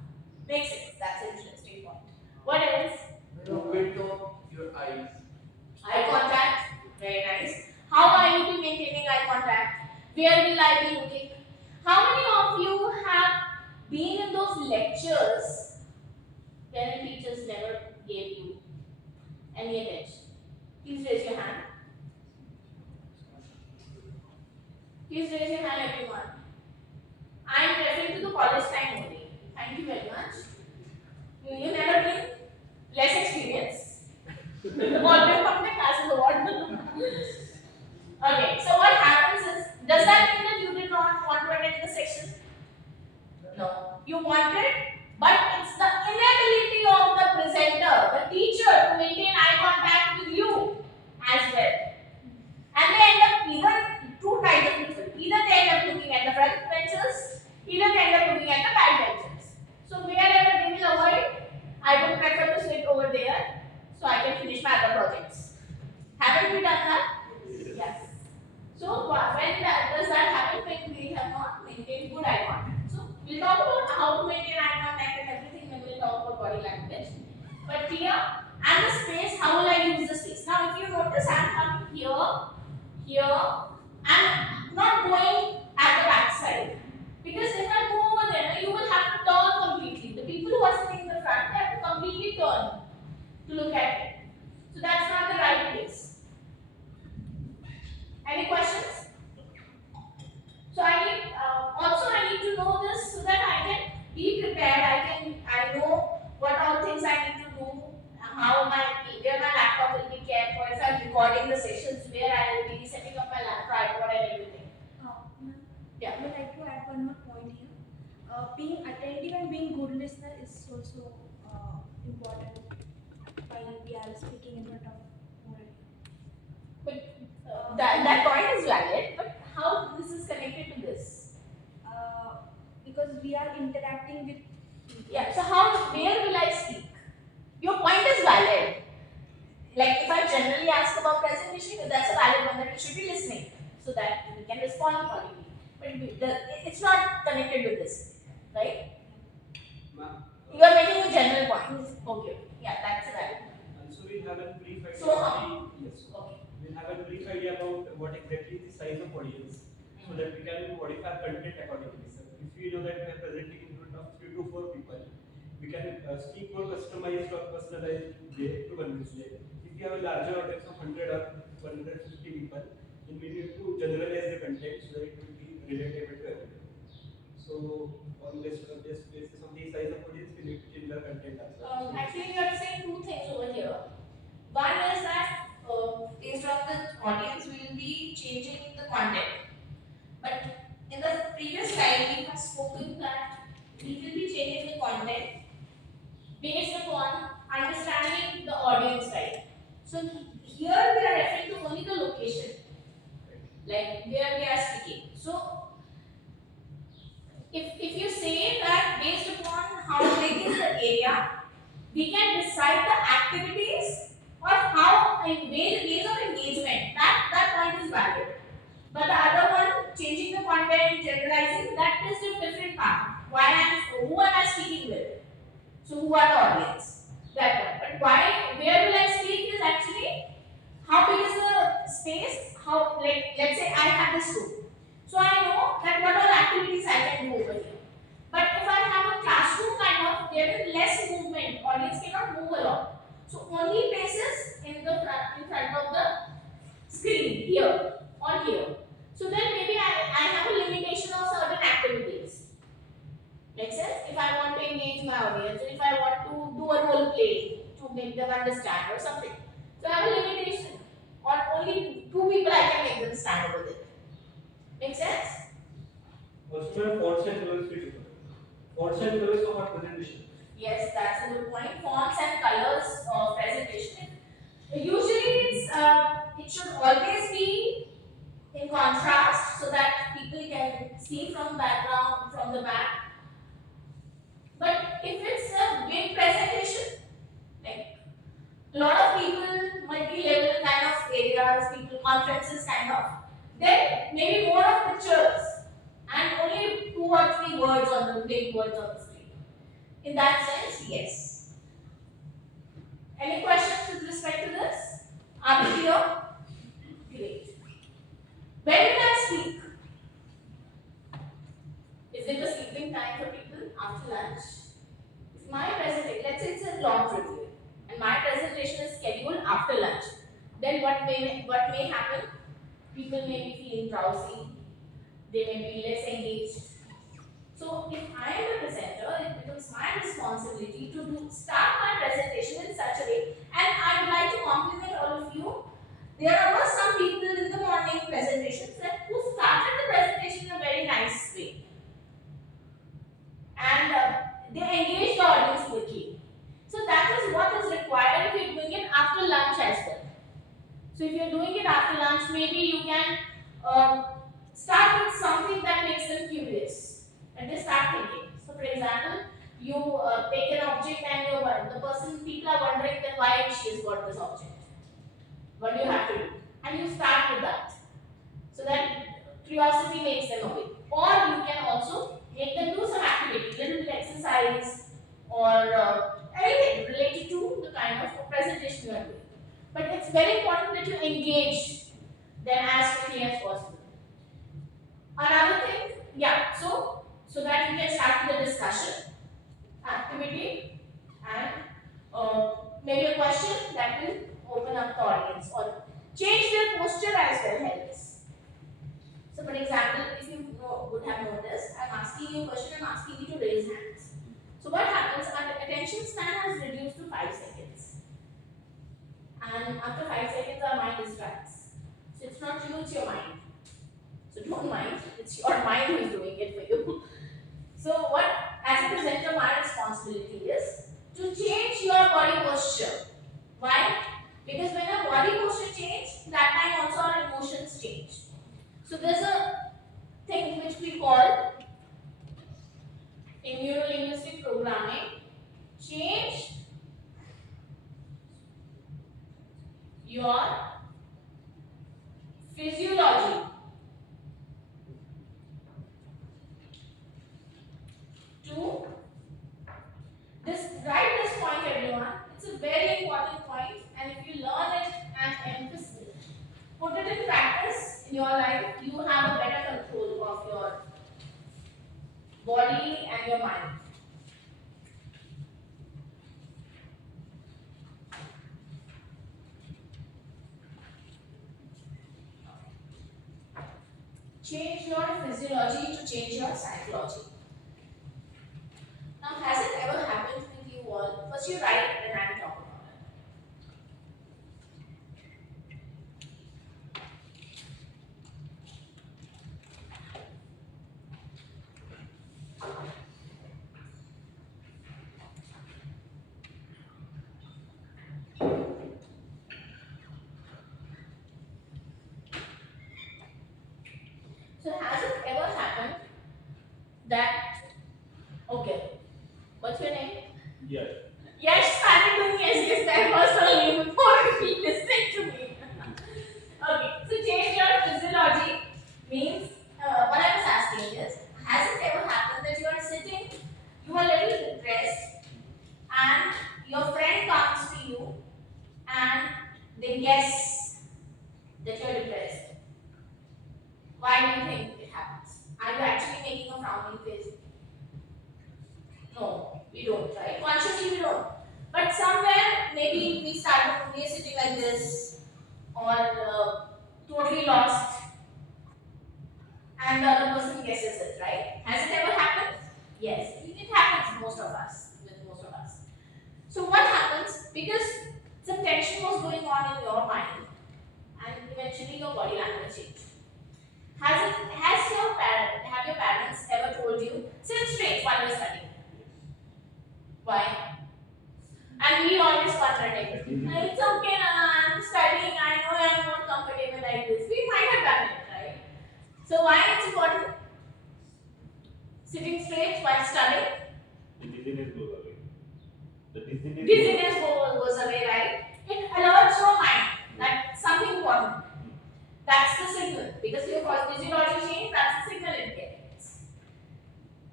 Makes sense. That's an interesting point. What else? Movement of your eyes. Eye contact. Very nice. How are you maintaining eye contact? Where will I be looking? How many of you have been in those lectures where teachers never gave you any attention? Please raise your hand. Please raise your hand, everyone. I am referring to the college time only. Thank you very much. You never been less experience. Always come to class is award. Okay, so what happens is, does that mean that you did not want to attend the section? No. You wanted, but it's the inability of the presenter, the teacher, to maintain eye contact with you as well. And they end up either two types of people. Either they end up looking at the front benches, either they end up looking at the back benches. So wherever they will avoid, I would prefer to sit over there so I can finish my other projects. Haven't we done that? Yes. So when does that happen? When we have not maintained good eye contact. So we'll talk about how to maintain eye contact and everything when we'll talk about body language. But here and the space, how will I use the space? Now if you notice, I'm coming here, and not going at the back side. Because if I go over there, you will have to turn completely. The people who are sitting in the front, they have to completely turn to look at it. So that's not the right place. Any questions? So I need to know this so that I can be prepared. I know what all things I need to do, how where my laptop will be kept, or if I'm recording the sessions, where I will be setting up my tripod and everything. Ma'am, Yeah. I would like to add one more point here. Being attentive and being good listener is also important while we are speaking in front of more. But that point is valid. But how this is connected to this? Because we are interacting with Yeah. So where will I speak? Your point is valid. Like if I generally ask about presentation, that's a valid one that we should be listening so that we can respond accordingly. But it's not connected with this, right? You are making a general point. Okay. Yeah, that's valid. And so we'll have a brief idea. So, Yes. Okay. We'll have a brief idea about what exactly the size of audience, so that we can modify content accordingly. So if we know that we are presenting in front of 3 to 4 people, we can speak more customized or personalized way to convince them. If you have a larger audience of 100 or 150 people, then we need to generalize the content so that it will be relatable to everyone. So on this basis of the size of audience, we need to change the content as well. Actually, you are saying two things over here. One is that based on the audience, we will be changing the content. But in the previous slide, we have spoken that we will be changing the content based upon understanding the audience, right? So here we are referring to only the location, like where we are speaking. So if you say that based upon how big is the area, we can decide the activities or how ways of engagement. That point is valid. But the other one, changing the content, generalizing, that is a different part. Who am I speaking with? So who are the audience? That one. But where will I speak is actually how big is the space? Let's say I have this room. So I know that what all activities I can do over here. But if I have a classroom kind of, there is less movement. Audience cannot move a lot. So only places in front of the screen here or here. So then maybe I have a limitation of certain activities. Make sense? If I want to engage my audience, or if I want to do a role play to make them understand or something. So I have a limitation. Or only 2 people I can make them stand over there. Make sense? Also, fonts and colors we differ. Fonts and colors of our presentation. Yes, that's a good point. Fonts and colors of presentation. Usually it should always be in contrast so that people can see from background, from the back. But if it's a big presentation, like a lot of people, multi-level kind of areas, people, conferences kind of, then maybe more of pictures and only 2 or 3 words on the the big words on the screen. In that sense, yes. Any questions with respect to this? Are we clear? Great. When will I speak? Is it a sleeping time for people after lunch? If my presentation, let's say it's a long review, and my presentation is scheduled after lunch, then what may happen? People may be feeling drowsy, they may be less engaged. So if I am the presenter, it becomes my responsibility to start my presentation in such a way, and I would like to compliment all of you. There were some people in the morning presentations who started the presentation in a very nice way, and they engaged the audience quickly. So that is what is required if you're doing it after lunch as well. So if you're doing it after lunch, maybe you can start with something that makes them curious, and they start thinking. So for example, you take an object and people are wondering that why she has got this object. What do you have to do? And you start with that, so that curiosity makes them awake. Or you can also make them do some activity, little bit exercise, or anything related to the kind of presentation you are doing. But it's very important that you engage them as quickly as possible. Another thing, yeah, so that you can start with the discussion, activity, and maybe a question that will open up the audience, or change their posture as well helps. So, for example, if you would have noticed, I'm asking you a question, I'm asking you to raise hands. So, what happens? Our attention span is reduced to 5 seconds. And after 5 seconds, our mind distracts. So, it's not you, it's your mind. So, don't mind, it's your mind who is doing it for you. So, what, as a presenter, my responsibility is to change your body posture. Why? Because when our body posture changes, that time also our emotions change. So there's a thing which we call in neuro-linguistic programming, change your physiology to this. Write this point, everyone. It's a very important point, and if you learn it and put it in practice in your life, you have a better control of your body and your mind. Change your physiology to change your psychology. Now, has it ever happened with you all? First, you write, then I talk about it. So, has it ever happened that, okay, what's your name? Yes. Yes, started doing yes, that was only before you listening to me. Okay, so change your physiology means, what I was asking is, has it ever happened that you are sitting, you are a little depressed, and your friend comes to you and they guess that you are depressed? Why do you think it happens? Are you actually making a frowning face? No, we don't, right? Consciously we don't. But somewhere, maybe we are sitting like this, or totally lost, and the other person guesses it, right? Has it ever happened? Yes, it happens with most of us. So what happens? Because some tension was going on in your mind, and eventually your body language changed. Have your parents ever told you, sit straight while you're studying? Why? And we always contradict. It's okay, Nana, I'm studying, I know I'm not comfortable like this. We might have done it, right? So why it's important? Sitting straight while studying? The dizziness goes away. The Dizziness goes away, right? It alerts your mind that something important. That's the signal. Because your physiology change, that's the signal it gets.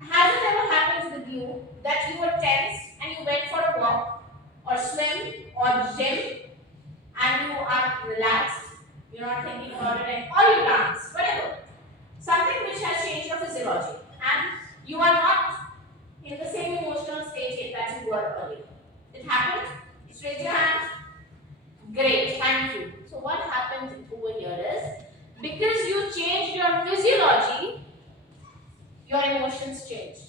Has it ever happened tense and you went for a walk or swim or gym and you are relaxed, you're not thinking about it, or you dance, whatever. Something which has changed your physiology and you are not in the same emotional state that you were earlier. It happened? Just raise your hand. Great, thank you. So what happened over here is because you changed your physiology, your emotions changed.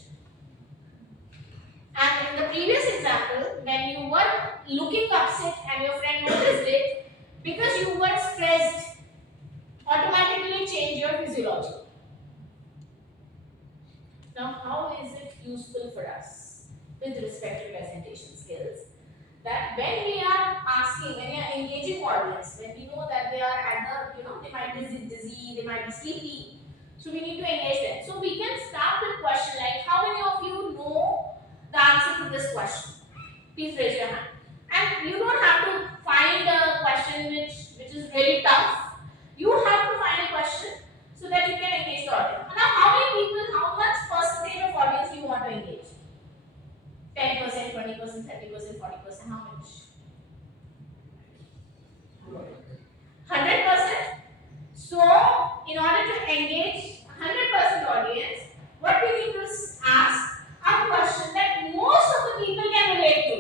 And in the previous example, when you were looking upset and your friend noticed it, because you were stressed, automatically change your physiology. Now, how is it useful for us with respect to presentation skills? That when we are asking, when we are engaging audience, when we know that they are at the, they might be dizzy, they might be sleepy, so we need to engage them. So we can start with question like, how many of you know the answer to this question? Please raise your hand. And you don't have to find a question which is really tough. You have to find a question so that you can engage the audience. Now, how many people, how much percentage of audience you want to engage? 10%, 20%, 30%, 40%, how much? 100%. So, in order to engage 100% audience, what we need to ask a question that most of the people can relate to.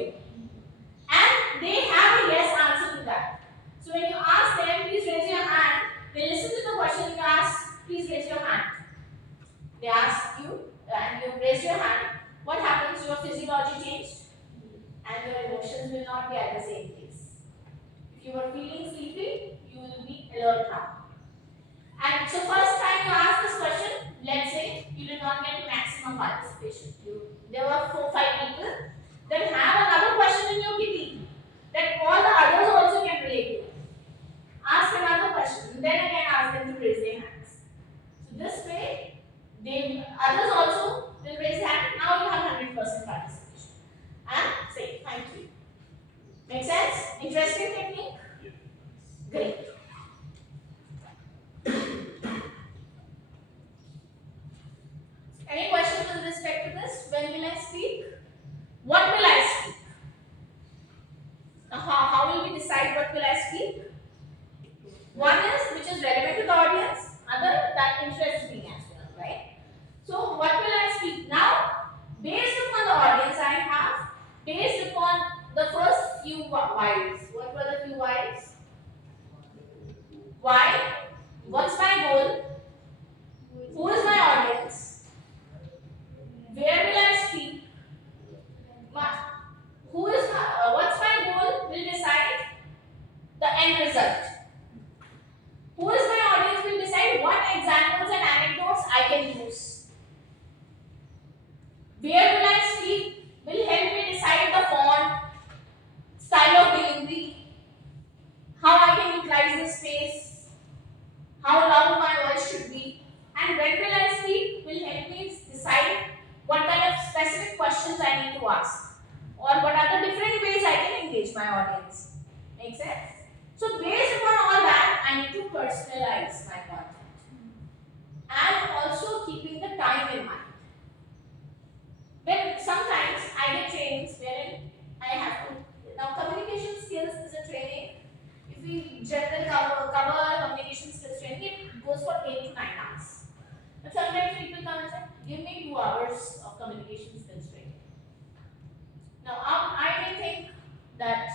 And they have a yes answer to that. So, when you ask them, please raise your hand, they listen to the question you ask, please raise your hand. They ask you, and you raise your hand. What happens? Your physiology changed and your emotions will not be at the same place. If you are feeling sleepy, you will be alert now. And so first time you ask this question, let's say you did not get maximum participation. There were 4-5 people. Then have another question in your kitty that all the others also can relate to. Ask another question, and then again ask them to raise their hands. So this way, others also will raise their hand. Now you have 100% participation. And say thank you. Make sense? Interesting technique? Yes. Great. Any questions with respect to this? When will I speak? What will I speak? Now, how will we decide what will I speak? One is which is relevant to the audience, other that interests me as well, right? So, what will I speak? Now, based upon the audience I have, based upon the first few whys. What were the few whys? Why? What's my goal? Who is my audience? Where will I speak? What's my goal will decide the end result. Who is my audience will decide what examples and anecdotes I can use. Where will I speak will help me decide the font, style of delivery, how I can utilize the space, how loud my voice should be, and when will I speak will help me decide what kind of specific questions I need to ask, or what are the different ways I can engage my audience. Make sense? So based upon all that, I need to personalize my content, and also keeping the time in mind. When sometimes I get trainings wherein I have to, now communication skills is a training. If we generally cover communication skills training, it goes for 8 to 9 hours. But sometimes people come and say, give me 2 hours of communication skills training. Now I may think that,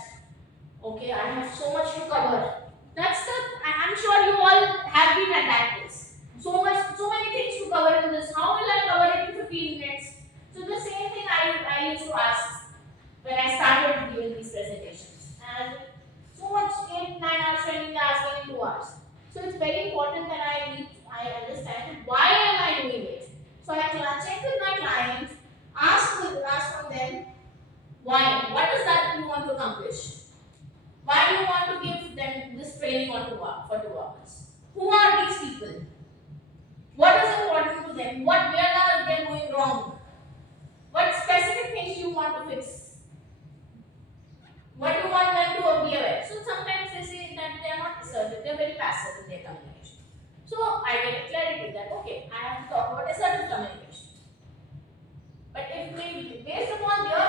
okay, I have so much to cover. I'm sure you all have been at that place. So many things to cover in this. How will I cover it in 15 minutes? So the same thing I used to ask when I started giving these presentations. And so much 8, 9 hours training, they're asking in 2 hours. So it's very important that I understand why am I doing it. So I check with my clients, ask from them why. What is that you want to accomplish? Why do you want to give them this training for 2 hours? Who are these people? What is important to them? Where are they going wrong? What specific things you want to fix? What do you want them to be aware? So sometimes they say that they are not assertive, they are very passive in their communication. So I get clarity that okay, I have to talk about assertive communication. But if we based upon their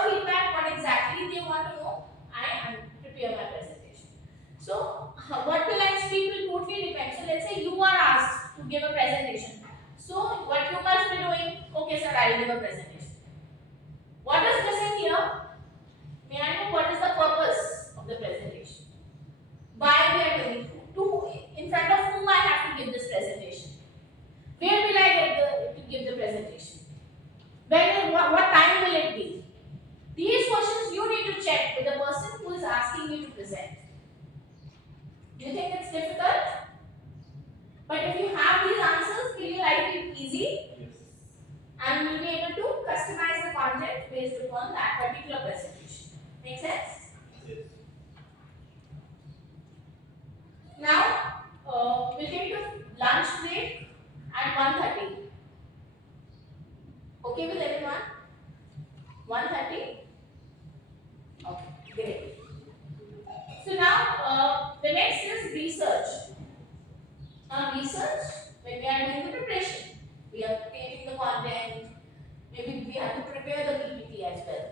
I'll give a presentation. What is missing here? May I know what is the purpose of the presentation? Why we are doing in front of whom I have to give this presentation? Where will I get to give the presentation? When what time will it be? These questions you need to check with the person who is asking you to present. Do you think it's difficult? But if you have these answers, will you like it easy? Yes. And you'll be able to customize the content based upon that particular presentation. Make sense? Yes. Now, we'll take a lunch break at 1:30. Okay with everyone? 1:30? Okay, great. So now, the next is research. Now, research, when we are doing the preparation, we are creating the content, maybe we have to prepare the PPT as well.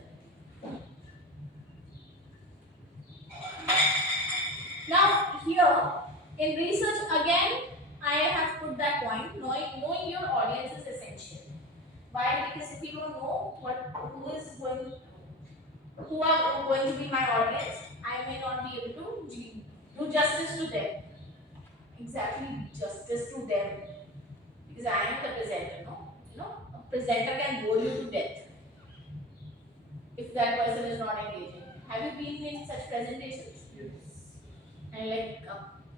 Now, here in research, again, I have put that point, knowing your audience is essential. Why? Because if you don't know who are going to be my audience, I may not be able to do justice to them. Exactly, justice to them. Because I am the presenter, no? A presenter can bore you to death if that person is not engaging. Have you been in such presentations? Yes. And like,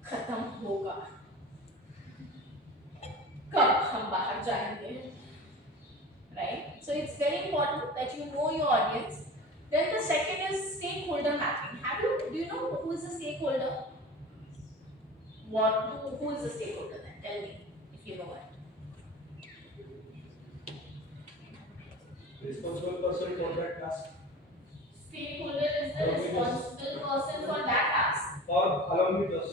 खत्म होगा, कब हम बाहर जाएंगे, right? So it's very important that you know your audience. Then the second is stakeholder mapping. Do you know who is the stakeholder? Who is the stakeholder then? Tell me if you know it. Responsible person for that task. Stakeholder is the responsible person for that task. Or along with us.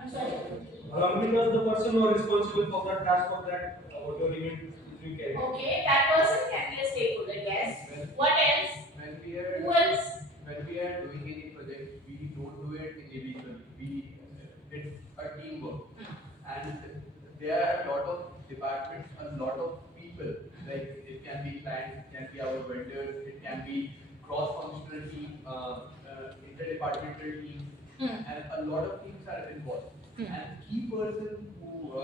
I'm sorry. Along with us, the person who is responsible for that task of that whatever event is being carried. Okay, that person can be a stakeholder, yes. What else? Who else? When we are doing any project, we don't do it individually. It's a teamwork, and there are a lot of departments, a lot of people. Like it can be clients, it can be our vendors, it can be cross-functional team, interdepartmental team, and a lot of teams are involved. And key person who